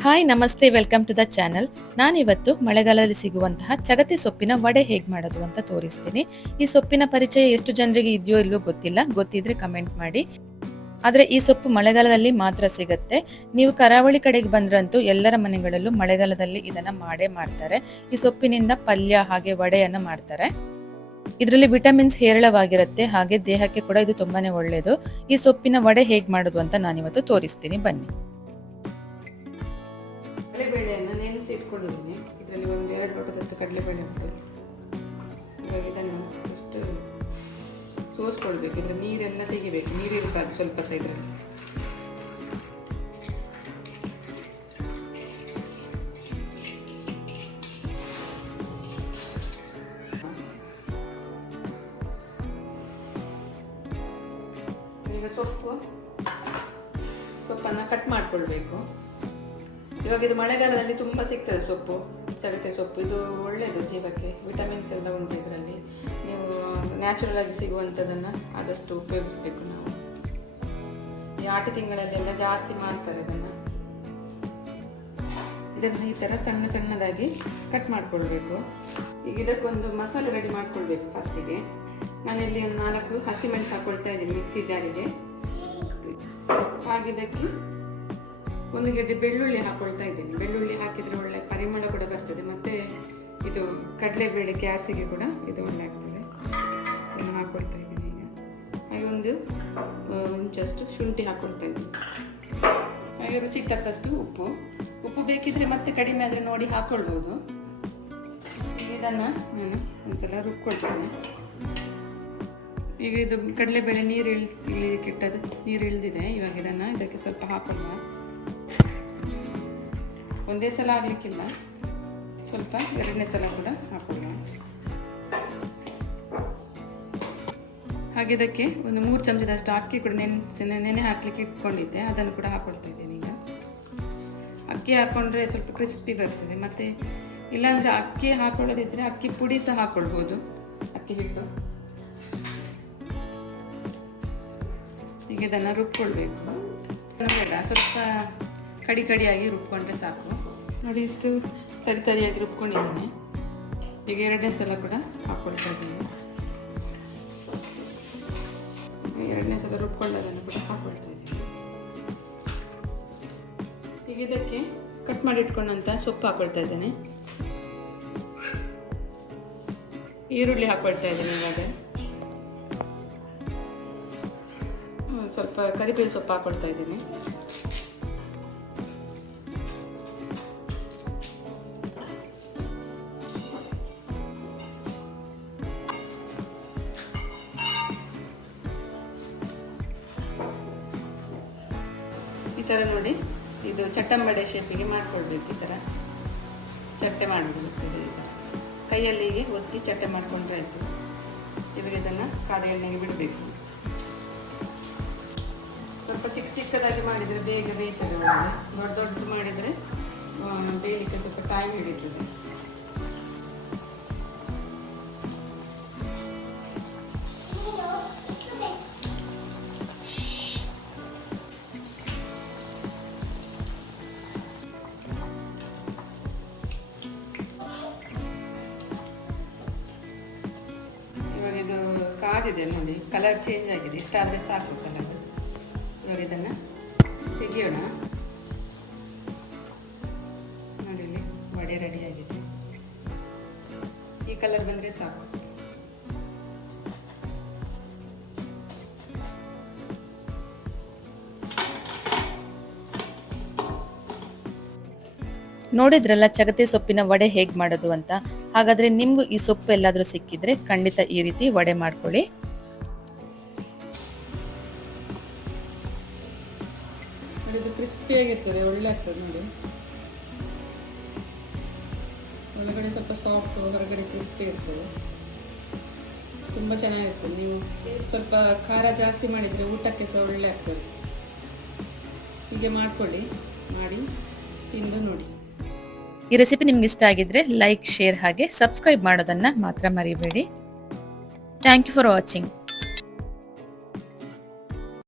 Hi ನಮಸ್ತೆ welcome to the channel ನಾನಿವತ್ತು ಮಳೆಗಾಲದಲ್ಲಿ ಸಿಗುವಂತಹ ಚಗತಿ ಸೊಪ್ಪಿನ ವಡೆ ಹೇಗೆ ಮಾಡೋದು ಅಂತ ತೋರಿಸ್ತೀನಿ. ಈ ಸೊಪ್ಪಿನ ಪರಿಚಯ ಎಷ್ಟು ಜನರಿಗೆ ಇದೆಯೋ ಇಲ್ವೋ ಗೊತ್ತಿಲ್ಲ. ಗೊತ್ತಿದ್ರೆ ಕಮೆಂಟ್ ಮಾಡಿ. ಆದರೆ ಈ ಸೊಪ್ಪು ಮಳೆಗಾಲದಲ್ಲಿ ಮಾತ್ರ ಸಿಗುತ್ತೆ. ನೀವು ಕರಾವಳಿ ಕಡೆಗೆ ಬಂದ್ರಂತೂ ಎಲ್ಲರ ಮನೆಗಳಲ್ಲೂ ಮಳೆಗಾಲದಲ್ಲಿ ಇದನ್ನ ಮಾಡೇ ಮಾಡ್ತಾರೆ. ಈ ಸೊಪ್ಪಿನಿಂದ ಪಲ್ಯ ಹಾಗೆ ವಡೆಯನ್ನು ಮಾಡ್ತಾರೆ. ಇದರಲ್ಲಿ ವಿಟಮಿನ್ಸ್ ಹೇರಳವಾಗಿರುತ್ತೆ. ಹಾಗೆ ದೇಹಕ್ಕೆ ಕೂಡ ಇದು ತುಂಬಾನೇ ಒಳ್ಳೆಯದು ಈ ಸೊಪ್ಪಿನ ವಡೆ ಹೇಗೆ ಮಾಡೋದು ಅಂತ ನಾನಿವತ್ತು ತೋರಿಸ್ತೀನಿ. ಬನ್ನಿ. ಇದರಲ್ಲಿ ಒಂದು ಎರಡು ಲೋಟದಷ್ಟು ಕಡಲೆಬೇಳೆ ಉಂಟು. ಹಾಗಾಗಿ ಇದನ್ನು ಫಸ್ಟ್ ಸೋಸ್ಕೊಳ್ಬೇಕು. ಇದರ ನೀರೆಲ್ಲ ತೆಗಿಬೇಕು. ನೀರಿರಬಾರ್ದು ಸ್ವಲ್ಪ ಸಹ ಇದರಲ್ಲಿ ಈಗ ಸೊಪ್ಪು. ಸೊಪ್ಪನ್ನು ಕಟ್ ಮಾಡ್ಕೊಳ್ಬೇಕು. ಇವಾಗ ಇದು ಮಳೆಗಾಲದಲ್ಲಿ ತುಂಬ ಸಿಗ್ತದೆ ಸೊಪ್ಪು ಚಗತೆ ಸೊಪ್ಪು. ಇದು ಒಳ್ಳೆಯದು ಜೀವಕ್ಕೆ. ವಿಟಮಿನ್ಸ್ ಎಲ್ಲ ಉಂಟು ಇದರಲ್ಲಿ. ನೀವು ನ್ಯಾಚುರಲ್ ಆಗಿ ಸಿಗುವಂಥದ್ದನ್ನು ಆದಷ್ಟು ಉಪಯೋಗಿಸ್ಬೇಕು ನಾವು. ಈ ಆಟಿ ತಿಂಗಳಲ್ಲೆಲ್ಲ ಜಾಸ್ತಿ ಮಾಡ್ತಾರೆ ಅದನ್ನು. ಇದನ್ನು ಈ ಥರ ಸಣ್ಣ ಸಣ್ಣದಾಗಿ ಕಟ್ ಮಾಡಿಕೊಳ್ಬೇಕು. ಈಗ ಇದಕ್ಕೊಂದು ಮಸಾಲೆ ರೆಡಿ ಮಾಡ್ಕೊಳ್ಬೇಕು ಫಸ್ಟಿಗೆ ನಾನಿಲ್ಲಿ ಒಂದು ನಾಲ್ಕು ಹಸಿಮೆಣಸು ಹಾಕ್ಕೊಳ್ತಾ ಇದ್ದೀನಿ ಮಿಕ್ಸಿ ಜಾರಿಗೆ. ಹಾಗೆ ಇದಕ್ಕೆ ಒಂದು ಗೆಡ್ಡೆ ಬೆಳ್ಳುಳ್ಳಿ ಹಾಕೊಳ್ತಾ ಇದ್ದೀನಿ. ಬೆಳ್ಳುಳ್ಳಿ ಹಾಕಿದರೆ ಒಳ್ಳೆ ಪರಿಮಳ ಕೂಡ ಬರ್ತದೆ. ಮತ್ತು ಇದು ಕಡಲೆಬೇಳೆ ಗ್ಯಾಸಿಗೆ ಕೂಡ ಇದು ಒಳ್ಳೆ ಆಗ್ತದೆ ಇದನ್ನು ಹಾಕೊಳ್ತಾ ಇದ್ದೀನಿ ಈಗ. ಹಾಗೆ ಒಂದು ಇಂಚಷ್ಟು ಶುಂಠಿ ಹಾಕೊಳ್ತಾ ಇದ್ದೀನಿ. ಹಾಗೆ ರುಚಿಗೆ ತಕ್ಕಷ್ಟು ಉಪ್ಪು. ಉಪ್ಪು ಬೇಕಿದ್ರೆ ಮತ್ತೆ ಕಡಿಮೆ ಆದರೆ ನೋಡಿ ಹಾಕ್ಕೊಳ್ಬೋದು ಇದನ್ನು ನಾನು ಒಂದ್ಸಲ ರುಬ್ಕೊಳ್ತೇನೆ. ಈಗ ಇದು ಕಡಲೆಬೇಳೆ ನೀರು ಇಳಿಸ್ ಇಳಿದಕ್ಕೆ ಇಟ್ಟದ ನೀರು ಇಳಿದಿದೆ ಇವಾಗ ಇದನ್ನು ಇದಕ್ಕೆ ಸ್ವಲ್ಪ ಹಾಕೊಳ್ಳುವ ಒಂದೇ ಸಲ ಆಗಲಿಕ್ಕಿಲ್ಲ. ಸ್ವಲ್ಪ ಎರಡನೇ ಸಲ ಕೂಡ ಹಾಕೊಳ್ಳೋಣ ಹಾಗೆ ಇದಕ್ಕೆ ಒಂದು ಮೂರು ಚಮಚದಷ್ಟು ಅಕ್ಕಿ ಕೂಡ ನೆನೆಸಿ ನೆನೆ ಹಾಕ್ಲಿಕ್ಕೆ ಇಟ್ಕೊಂಡಿದ್ದೆ. ಅದನ್ನು ಕೂಡ ಹಾಕೊಳ್ತಾ ಇದ್ದೇನೆ ಈಗ. ಅಕ್ಕಿ ಹಾಕೊಂಡ್ರೆ ಸ್ವಲ್ಪ ಕ್ರಿಸ್ಪಿ ಬರ್ತದೆ. ಮತ್ತೆ ಇಲ್ಲಾಂದರೆ ಅಕ್ಕಿ ಹಾಕೊಳ್ಳೋದಿದ್ರೆ ಅಕ್ಕಿ ಪುಡಿ ಸಹ ಹಾಕ್ಕೊಳ್ಬೋದು ಅಕ್ಕಿ ಹಿಟ್ಟು. ಈಗ ಇದನ್ನು ರುಬ್ಕೊಳ್ಬೇಕು. ಸ್ವಲ್ಪ ಕಡಿ ಕಡಿಯಾಗಿ ರುಬ್ಕೊಂಡ್ರೆ ಸಾಕು. ನೋಡಿ ಇಷ್ಟು ತರಿ ತರಿಯಾಗಿ ರುಬ್ಕೊಂಡಿದ್ದೀನಿ. ಈಗ ಎರಡನೇ ಸಲ ಕೂಡ ಹಾಕ್ಕೊಳ್ತಾ ಇದ್ದೀನಿ. ಎರಡನೇ ಸಲ ರುಬ್ಕೊಂಡದನ್ನು ಕೂಡ ಹಾಕ್ಕೊಳ್ತಾ ಇದ್ದೀನಿ. ಈಗ ಇದಕ್ಕೆ ಕಟ್ ಮಾಡಿ ಇಟ್ಕೊಂಡಂತ ಸೊಪ್ಪು ಹಾಕ್ಕೊಳ್ತಾ ಇದ್ದೇನೆ. ಈರುಳ್ಳಿ ಹಾಕ್ಕೊಳ್ತಾ ಇದ್ದೀನಿ ಇವಾಗ. ಸ್ವಲ್ಪ ಕರಿಬೇವು ಸೊಪ್ಪು ಹಾಕೊಳ್ತಾ ಇದ್ದೀನಿ. ಈ ಥರ ನೋಡಿ. ಇದು ಚಟ್ಟಂಬಡೆ ಶೇಪಿಗೆ ಮಾಡ್ಕೊಳ್ಬೇಕು ಈ ಥರ ಚಟ್ಟೆ ಮಾಡಿಬಿಡ್ತದೆ ಈಗ. ಕೈಯಲ್ಲಿ ಹೀಗೆ ಒತ್ತಿ ಚಟ್ಟೆ ಮಾಡಿಕೊಂಡ್ರೆ ಆಯಿತು. ಇವಾಗ ಇದನ್ನು ಕಾದ ಎಣ್ಣೆಗೆ ಬಿಡಬೇಕು. ಸ್ವಲ್ಪ ಚಿಕ್ಕ ಚಿಕ್ಕದಾಗಿ ಮಾಡಿದರೆ ಬೇಗ ಬೇಯ್ತದೆ ದೊಡ್ಡ ದೊಡ್ಡದು ಮಾಡಿದರೆ ಬೇಯಲಿಕ್ಕೆ ಸ್ವಲ್ಪ ಟೈಮ್ ಹಿಡಿತದೆ. ಕಾದಿದೆ ನೋಡಿ. ಕಲರ್ ಚೇಂಜ್ ಆಗಿದೆ. ಇಷ್ಟಾದರೆ ಸಾಕು ಕಲರ್ ಇವಾಗ ಇದನ್ನು ತೆಗಿಯೋಣ. ನೋಡಿ ಇಲ್ಲಿ ವಡೆ ರೆಡಿ ಆಗಿದೆ. ಈ ಕಲರ್ ಬಂದರೆ ಸಾಕು. ನೋಡಿದ್ರಲ್ಲ ಚಗತಿ ಸೊಪ್ಪಿನ ವಡೆ ಹೇಗೆ ಮಾಡೋದು ಅಂತ. ಹಾಗಾದ್ರೆ ನಿಮಗೂ ಈ ಸೊಪ್ಪು ಎಲ್ಲಾದರೂ ಸಿಕ್ಕಿದ್ರೆ ಖಂಡಿತ ಈ ರೀತಿ ವಡೆ ಮಾಡ್ಕೊಳ್ಳಿ. ಇದು ಕ್ರಿಸ್ಪಿ ಆಗಿರ್ತದೆ, ಒಳ್ಳೆ ಆಗ್ತದೆ ನೋಡಿ. ಒಳಗಡೆ ಸ್ವಲ್ಪ ಸಾಫ್ಟ್ ಹೊರಗಡೆ ಕ್ರಿಸ್ಪಿ ಇರ್ತದೆ. ತುಂಬ ಚೆನ್ನಾಗಿರ್ತದೆ ನೀವು ಸ್ವಲ್ಪ ಖಾರ ಜಾಸ್ತಿ ಮಾಡಿದರೆ ಊಟಕ್ಕೆ ಸಹ ಒಳ್ಳೆ ಆಗ್ತದೆ. ಹೀಗೆ ಮಾಡ್ಕೊಳ್ಳಿ, ಮಾಡಿ, ತಿಂದು ನೋಡಿ. ಈ ರೆಸಿಪಿ ನಿಮ್ಗೆ ಇಷ್ಟ ಆಗಿದ್ರೆ ಲೈಕ್ ಶೇರ್ ಹಾಗೆ ಸಬ್ಸ್ಕ್ರೈಬ್ ಮಾಡೋದನ್ನ ಮಾತ್ರ ಮರಿಬೇಡಿ. Thank you for watching